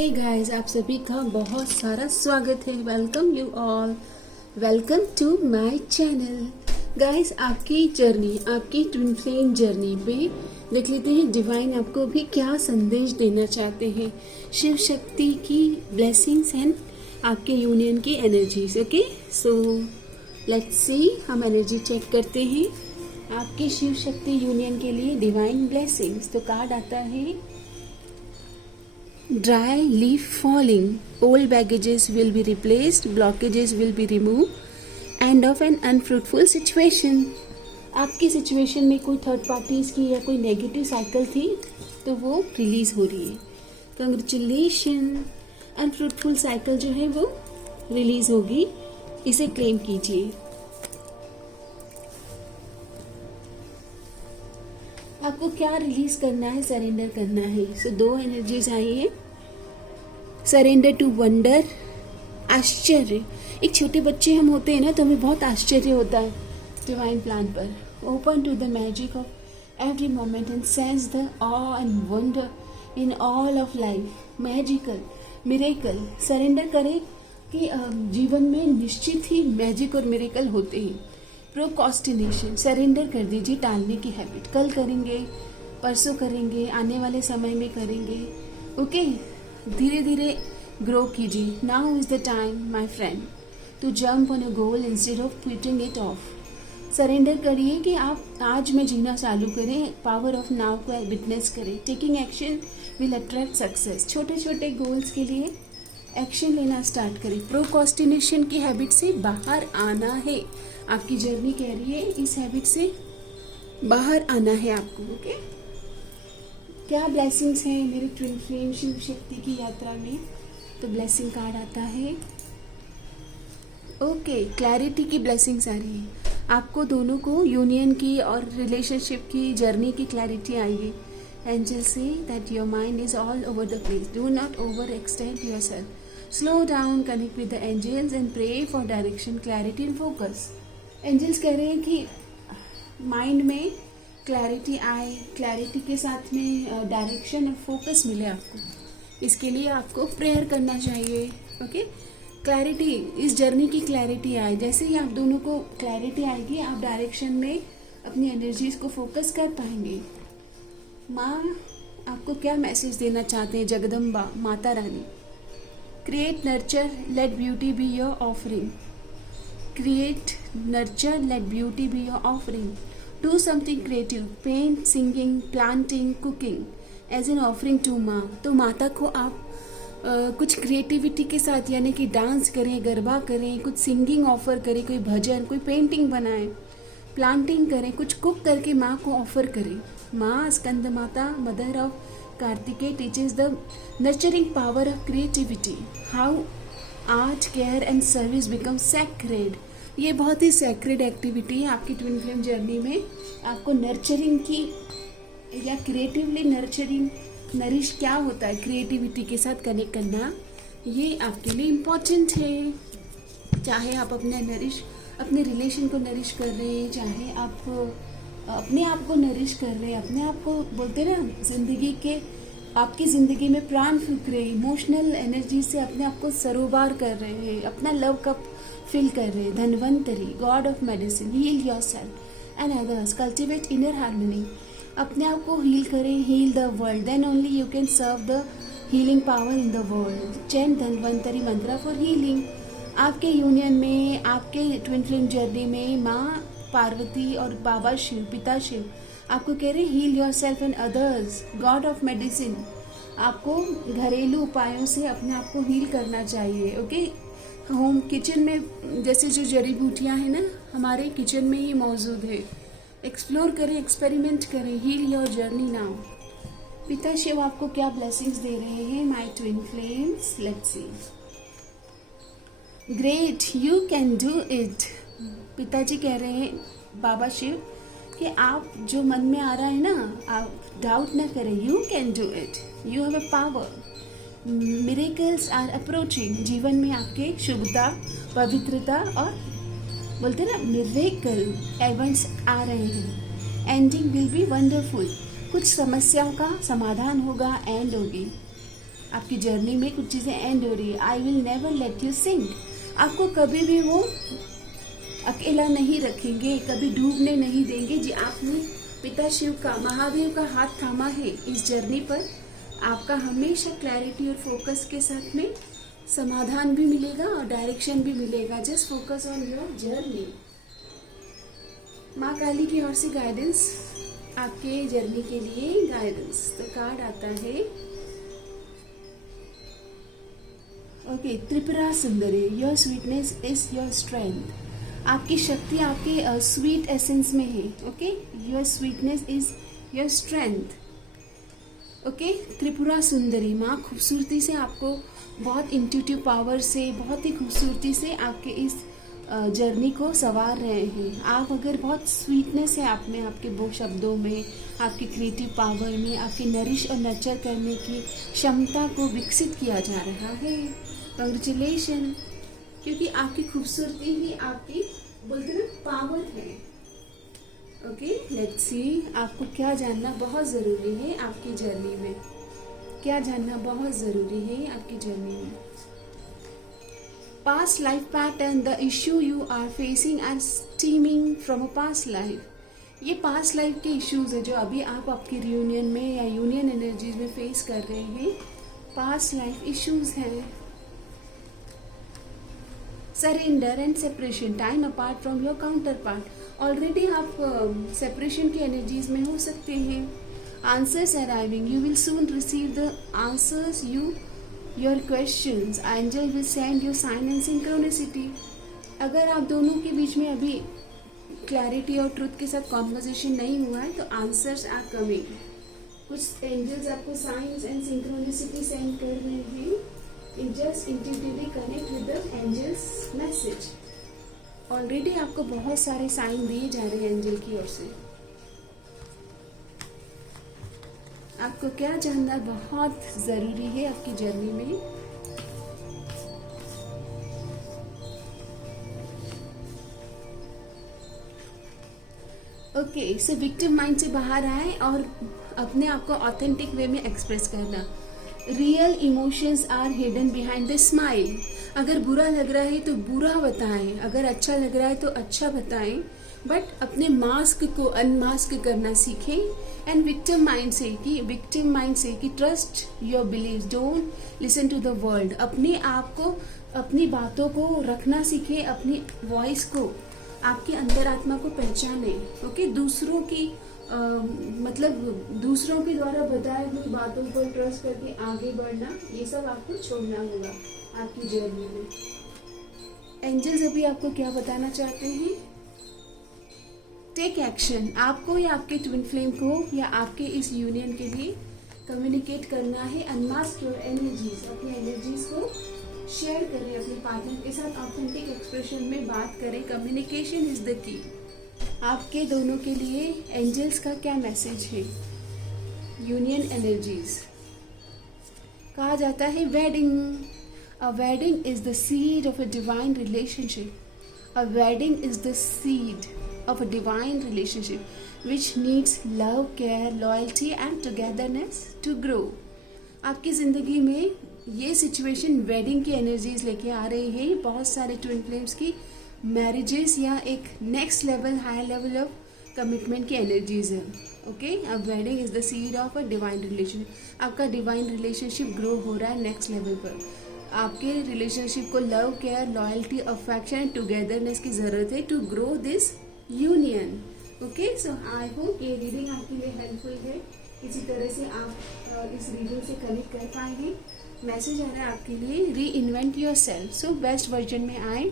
Hey guys, आप सभी का बहुत सारा स्वागत है। Welcome you all, welcome to my channel. Guys, आपकी जर्नी, आपकी ट्विन फ्लेम जर्नी पे देख लेते हैं डिवाइन आपको भी क्या संदेश देना चाहते हैं। शिव शक्ति की ब्लेसिंग्स एंड आपके यूनियन की energies. Okay, so let's see, हम एनर्जी चेक करते हैं आपके शिव शक्ति यूनियन के लिए डिवाइन ब्लेसिंग्स। तो कार्ड आता है dry leaf falling, old baggages will be replaced, blockages will be removed, end of an unfruitful situation। आपकी सिचुएशन में कोई थर्ड पार्टीज की या कोई नेगेटिव साइकिल थी तो वो रिलीज हो रही है। कंग्रेचुलेशन, अनफ्रूटफुल साइकिल जो है वो रिलीज होगी, इसे क्लेम कीजिए। आपको क्या रिलीज करना है, सरेंडर करना है। सो दो एनर्जीज आई है, सरेंडर टू वंडर, आश्चर्य। एक छोटे बच्चे हम होते हैं ना तो हमें बहुत आश्चर्य होता है डिवाइन प्लान पर। Open to the magic of every moment and sense the awe and wonder in all of life. Magical, miracle. Surrender करें कि जीवन में निश्चित ही मैजिक और मिरेकल होते हैं। प्रोक्रास्टिनेशन, सरेंडर कर दीजिए टालने की हैबिट। कल करेंगे, परसों करेंगे, आने वाले समय में करेंगे। ओके, धीरे धीरे ग्रो कीजिए। Now is the time my friend to jump on a goal instead of putting it off. Surrender करिए कि आप आज में जीना चालू करें, पावर ऑफ नाउ को विटनेस करें। Taking action will attract success. छोटे छोटे गोल्स के लिए एक्शन लेना स्टार्ट करें। प्रोक्रास्टिनेशन की हैबिट से बाहर आना है। आपकी जर्नी कह रही है इस हैबिट से बाहर आना है आपको। ओके, क्या ब्लेसिंग्स हैं मेरे ट्विन फ्लेम शिव शक्ति की यात्रा में। तो ब्लेसिंग कार्ड आता है, ओके, क्लैरिटी की ब्लेसिंग्स आ रही है। आपको दोनों को यूनियन की और रिलेशनशिप की जर्नी की क्लैरिटी आएगी। Angel say that your mind is all over the place, do not over extend yourself, slow down, connect with the angels and pray for direction, clarity and focus। Angels कह रहे हैं कि mind में clarity आए, clarity के साथ में direction और फोकस मिले आपको। इसके लिए आपको प्रेयर करना चाहिए। ओके, क्लैरिटी, इस जर्नी की क्लैरिटी आए। जैसे ही आप दोनों को क्लैरिटी आएगी, आप डायरेक्शन में अपनी एनर्जीज को फोकस कर पाएंगे। माँ आपको क्या मैसेज देना चाहते हैं, Jagdamba Mata Rani. Create, nurture, let beauty be your offering. Create, nurture, let beauty be your offering. Do something creative. Paint, singing, planting, cooking as an offering to माँ। तो माता को आप कुछ क्रिएटिविटी के साथ, यानी कि डांस करें, गरबा करें, कुछ सिंगिंग ऑफर करें, कोई भजन, कोई पेंटिंग बनाएं, प्लांटिंग करें, कुछ कुक करके माँ को ऑफर करें। माँ स्कंद माता, mother of Kartikeya teaches the nurturing power of creativity, how art, care and service become sacred। ये बहुत ही sacred एक्टिविटी है आपकी ट्विन फ्लेम जर्नी में। आपको नर्चरिंग की या क्रिएटिवली नर्चरिंग, नरिश क्या होता है, क्रिएटिविटी के साथ कनेक्ट करना, ये आपके लिए इम्पॉर्टेंट है। चाहे आप अपने रिलेशन को नरिश कर रहे हैं, चाहे आप अपने आप को नरिश कर रहे हैं, अपने आप को बोलते ना जिंदगी के, आपकी जिंदगी में प्राण फूंक रहे हैं, इमोशनल एनर्जी से अपने आप को सरोबार कर रहे हैं, अपना लव कप फिल कर रहे हैं। Dhanvantari, god of medicine, heal yourself and others, cultivate inner harmony. अपने आप को हील करें, heal the world, then only you can serve the healing power in the world. Chant Dhanvantari mantra for healing. आपके union में, आपके ट्विन फ्लेम जर्नी में माँ पार्वती और बाबा शिव, पिता शिव आपको कह रहे हैं heal yourself and others, god of medicine. आपको घरेलू उपायों से अपने आप को हील करना चाहिए। ओके, होम किचन में जैसे जो जड़ी बूटियां हैं ना, हमारे किचन में ही मौजूद है। एक्सप्लोर करें, एक्सपेरिमेंट करें, हील योर जर्नी नाउ। पिता शिव आपको क्या ब्लेसिंग्स दे रहे हैं my twin flames, let's see. Great, you can do it. पिताजी कह रहे हैं, बाबा शिव, कि आप जो मन में आ रहा है ना, आप डाउट ना करें, you can do it, you have a power. Miracles are approaching. जीवन में आपके शुभता, पवित्रता और बोलते ना मिरेकल इवेंट्स आ रहे हैं। Ending will be wonderful. कुछ समस्याओं का समाधान होगा, एंड होगी। आपकी जर्नी में कुछ चीज़ें एंड हो रही है। I will never let you sink, आपको कभी भी वो अकेला नहीं रखेंगे, कभी डूबने नहीं देंगे। जी आपने पिता शिव का, महादेव का हाथ थामा है इस जर्नी पर, आपका हमेशा क्लैरिटी और फोकस के साथ में समाधान भी मिलेगा और डायरेक्शन भी मिलेगा। Just focus on your journey. माँ काली की ओर से गाइडेंस, आपके जर्नी के लिए गाइडेंस। तो कार्ड आता है okay, Tripura Sundari, your sweetness is your strength. आपकी शक्ति आपके स्वीट एसेंस में है। Okay, your sweetness is your strength. Okay, Tripura Sundari माँ खूबसूरती से आपको बहुत इंट्यूटिव पावर से, बहुत ही खूबसूरती से आपके इस जर्नी को संवार रहे हैं। आप अगर बहुत स्वीटनेस है आप में, आपके वो शब्दों में, आपकी क्रिएटिव पावर में, आपकी नरिश और नर्चर करने की क्षमता को विकसित किया जा रहा है। कांग्रेचुलेशन, क्योंकि आपकी खूबसूरती ही आपकी बोलते ना पावर है। ओके, लेट्स सी आपको क्या जानना बहुत ज़रूरी है आपकी जर्नी में, क्या जानना बहुत ज़रूरी है आपकी जर्नी में। Past life pattern, the issue you are facing and stemming from a past life. ये पास्ट लाइफ के इश्यूज है जो अभी आप आपकी रियूनियन में या यूनियन एनर्जीज में फेस कर रहे हैं। पास्ट लाइफ इश्यूज हैं। Surrender and separation, time apart from your counterpart. Already आप सेपरेशन की एनर्जीज में हो सकते हैं। Answers arriving, you will soon receive the answers your questions. Angel will send you sign and synchronicity. अगर आप दोनों के बीच में अभी क्लैरिटी और ट्रुथ के साथ कॉन्वर्सेशन नहीं हुआ है तो आंसर्स आर कमिंग। कुछ एंजल्स आपको साइंस एंड सिंक्रोनिसिटी सेंड कर रहे हैं। Just intuitively connect with the angels message. Already आपको बहुत सारे साइन दिए जा रहे हैं एंजल की ओर से। आपको क्या जानना बहुत जरूरी है आपकी जर्नी में। ओके, सो विक्टिम माइंड से बाहर आए और अपने आप को ऑथेंटिक वे में एक्सप्रेस करना। Real emotions are hidden behind the smile. अगर बुरा लग रहा है तो बुरा बताएं, अगर अच्छा लग रहा है तो अच्छा बताएं, बट अपने मास्क को अनमास्क करना सीखें। एंड विक्टिम माइंड से कि trust your believe, don't listen to the world. अपने आप को, अपनी बातों को रखना सीखें, अपनी वॉइस को, आपकी अंतरात्मा को पहचाने। ओके, दूसरों की मतलब दूसरों के द्वारा बताए हुई बातों पर ट्रस्ट करके आगे बढ़ना, ये सब आपको छोड़ना होगा आपकी जर्नी में। एंजल्स अभी आपको क्या बताना चाहते हैं? Take action. आपको या आपके ट्विन फ्लेम को या आपके इस यूनियन के लिए कम्युनिकेट करना है। अनमास्क योर एनर्जीज, अपनी एनर्जीज को शेयर करें अपने पार्टनर के साथ, ऑथेंटिक एक्सप्रेशन में बात करें। Communication is the key. आपके दोनों के लिए एंजल्स का क्या मैसेज है? यूनियन एनर्जीज कहा जाता है wedding. A wedding is the seed of a divine relationship. A wedding is the seed of a divine relationship which needs love, care, loyalty and togetherness to grow. आपकी ज़िंदगी में ये situation wedding की energies लेके आ रही है। बहुत सारे ट्विन फ्लेम्स की मैरिजेस या एक next level, high level of commitment की एनर्जीज है। ओके, अब wedding is the seed of a divine relationship. आपका डिवाइन रिलेशनशिप ग्रो हो रहा है नेक्स्ट लेवल पर। आपके रिलेशनशिप को love, care, loyalty, affection and togetherness की ज़रूरत है to grow this union. Okay, so I hope ये रीडिंग आपके लिए हेल्पफुल है। किसी तरह से आप इस रीडिंग से कनेक्ट कर पाएंगे। मैसेज आ रहा है आपके लिए, reinvent yourself. So best version में आए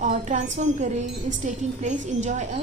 और ट्रांसफॉर्म करें। Is taking place, enjoy a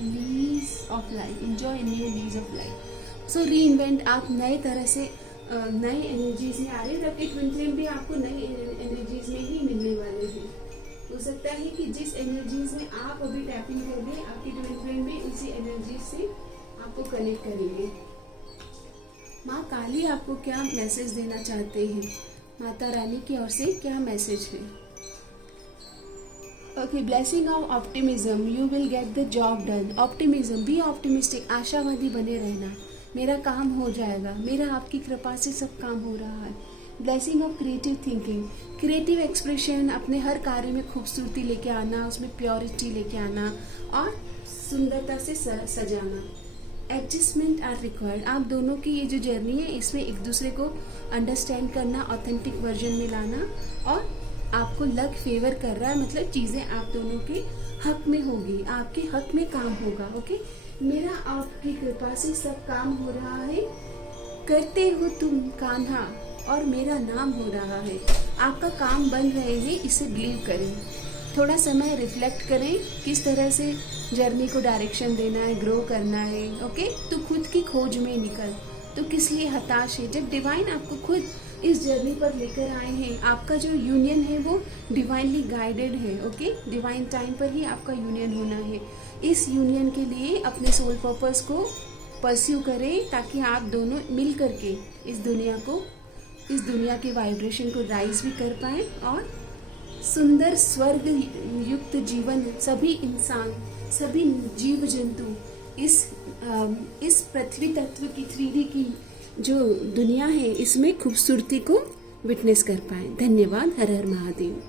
lease of life, enjoy new lease of life. So reinvent, आप नए तरह से नए एनर्जीज में आ रहे हैं। आपके ट्विन फ्लेम भी आपको नई एनर्जीज में ही मिलने वाले हैं। हो सकता है कि जिस एनर्जीज में आप अभी टैपिंग कर रहे हैं, आपकी ट्विन फ्लेम भी उसी एनर्जी से आपको कनेक्ट करेंगे। माँ काली आपको क्या मैसेज देना चाहते हैं? माता रानी की ओर से क्या मैसेज है? Okay, blessing of optimism, you will get the job done. Optimism, be optimistic, आशावादी बने रहना। मेरा काम हो जाएगा, मेरा आपकी कृपा से सब काम हो रहा है। Blessing of creative thinking, creative expression, अपने हर कार्य में खूबसूरती लेके आना, उसमें प्योरिटी लेके आना और सुंदरता से सजाना। एडजस्टमेंट आर रिक्वायर्ड, आप दोनों की ये जो जर्नी है इसमें एक दूसरे को अंडरस्टैंड करना, ऑथेंटिक वर्जन में लाना, और आपको लक फेवर कर रहा है, मतलब चीज़ें आप दोनों के हक में होगी, आपके हक में काम होगा। ओके, मेरा आपकी कृपा से सब काम हो रहा है, करते हो तुम कान्हा और मेरा नाम हो रहा है। आपका काम बन रहे हैं, इसे बिलीव करें। थोड़ा समय रिफ्लेक्ट करें किस तरह से जर्नी को डायरेक्शन देना है, ग्रो करना है। ओके, तो खुद की खोज में निकल, तो किस लिए हताश है जब डिवाइन आपको खुद इस जर्नी पर लेकर आए हैं। आपका जो यूनियन है वो डिवाइनली गाइडेड है। ओके, डिवाइन टाइम पर ही आपका यूनियन होना है। इस यूनियन के लिए अपने सोल पर्पस को परस्यू करें ताकि आप दोनों मिल करके इस दुनिया के वाइब्रेशन को राइज भी कर पाए और सुंदर स्वर्ग युक्त जीवन सभी इंसान, सभी जीव जंतु इस पृथ्वी तत्व की 3D की जो दुनिया है इसमें खूबसूरती को विटनेस कर पाए। धन्यवाद। हर हर महादेव।